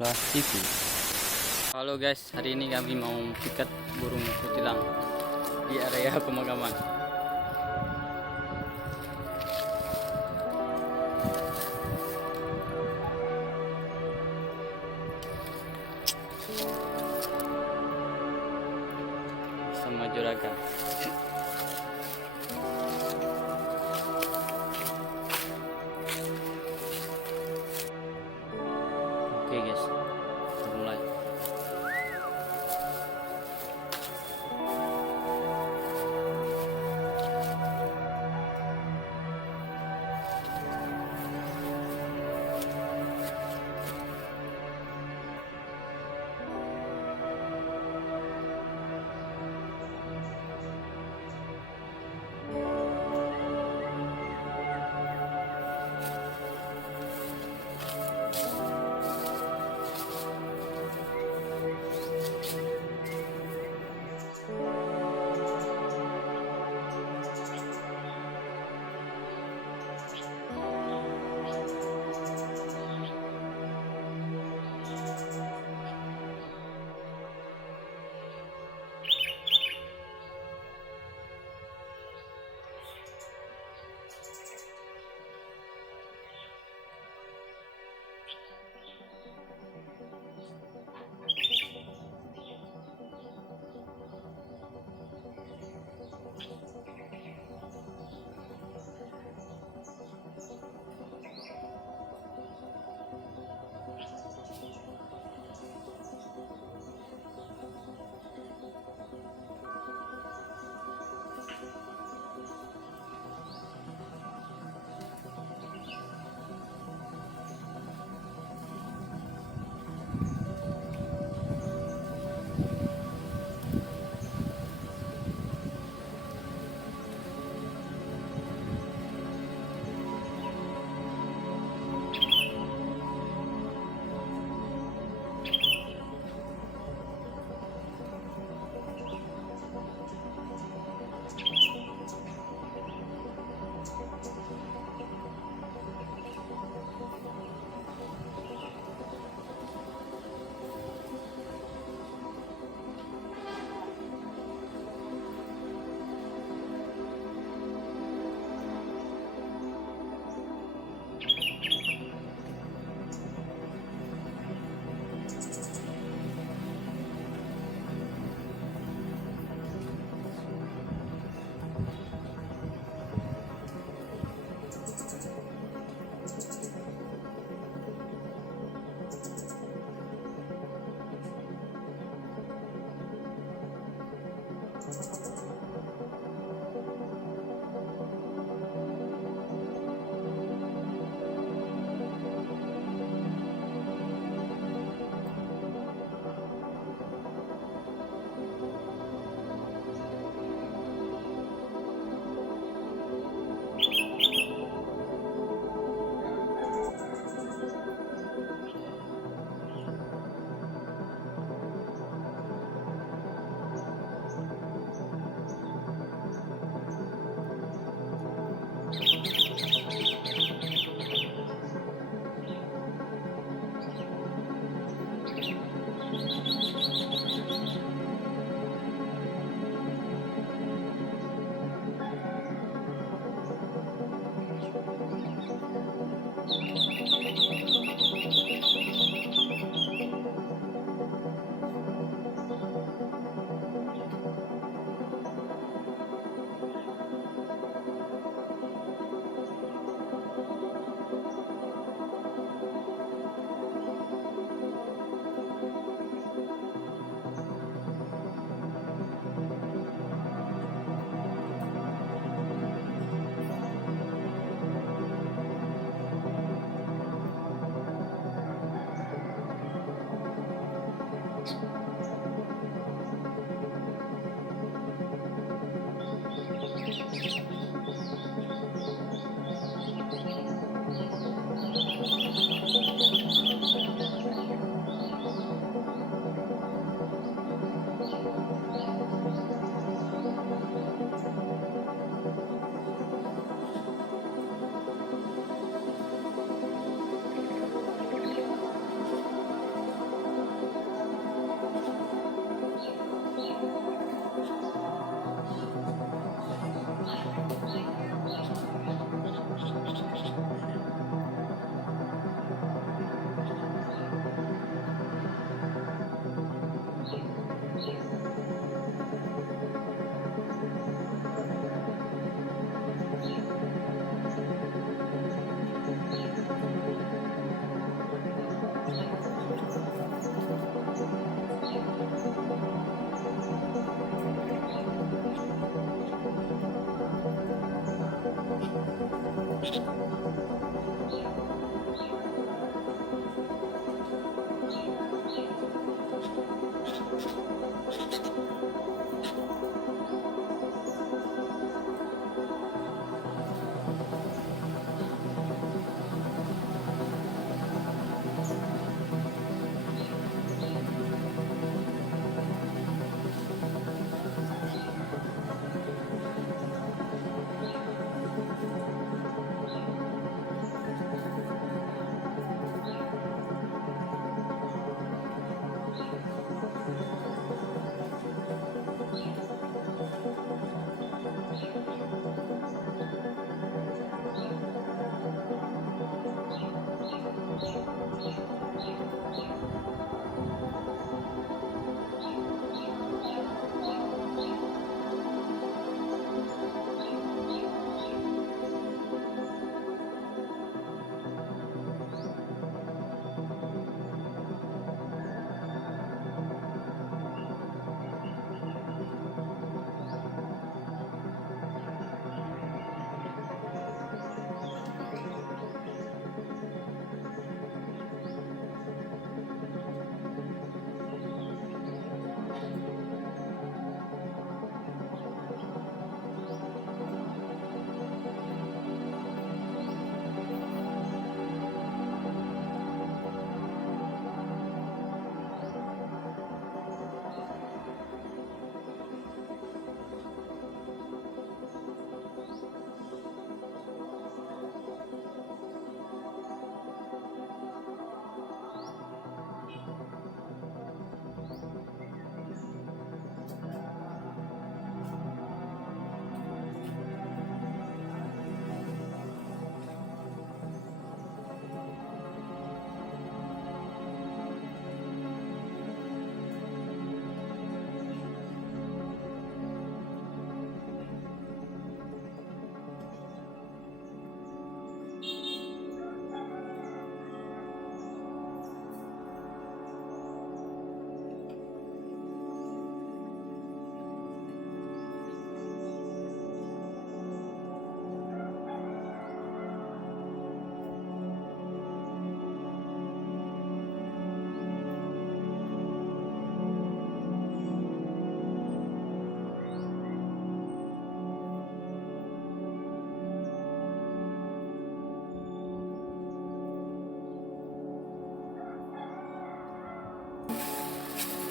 Putra TV. Halo guys, hari ini kami mau pikat burung kutilang di area pemakaman. Sama juragan. Oke guys, kita mulai.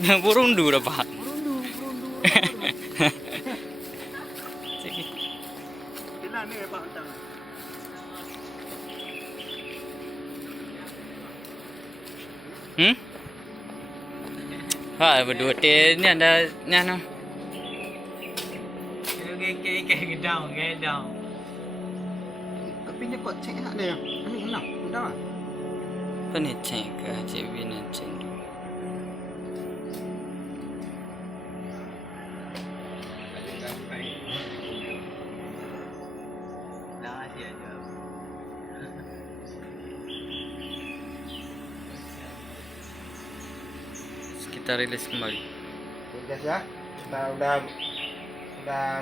Burundu dah Pak. Perundu. Sige. Kailan ni Pak Antang? Ha, berdua ni ada ni ano. Cái down. Tapi ni kau cek hak dia. Ani menang. Menang ah. Apa ni cek ke CB ni cek. Nah, dia aja. Kita rilis kembali. Oke guys ya. Kita udah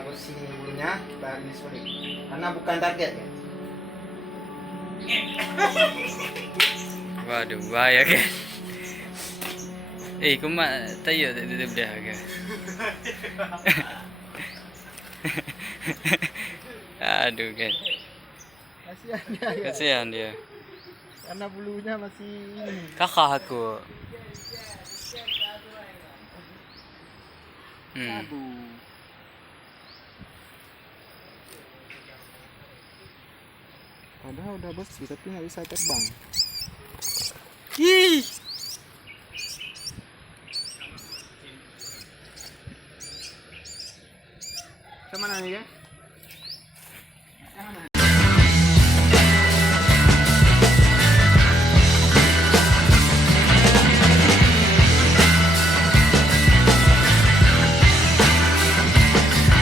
bersih bulunya, kita rilis balik. Karena bukan target ya. Waduh, bahaya guys. Kau mak tayo tak tutup dah guys. Aduh guys. Kasihan dia. Ya. Kasihan dia. Karena bulunya masih ini. Kakak aku. Aduh. Padahal udah bersih tapi nggak bisa terbang. Ih. Kemana nih ya?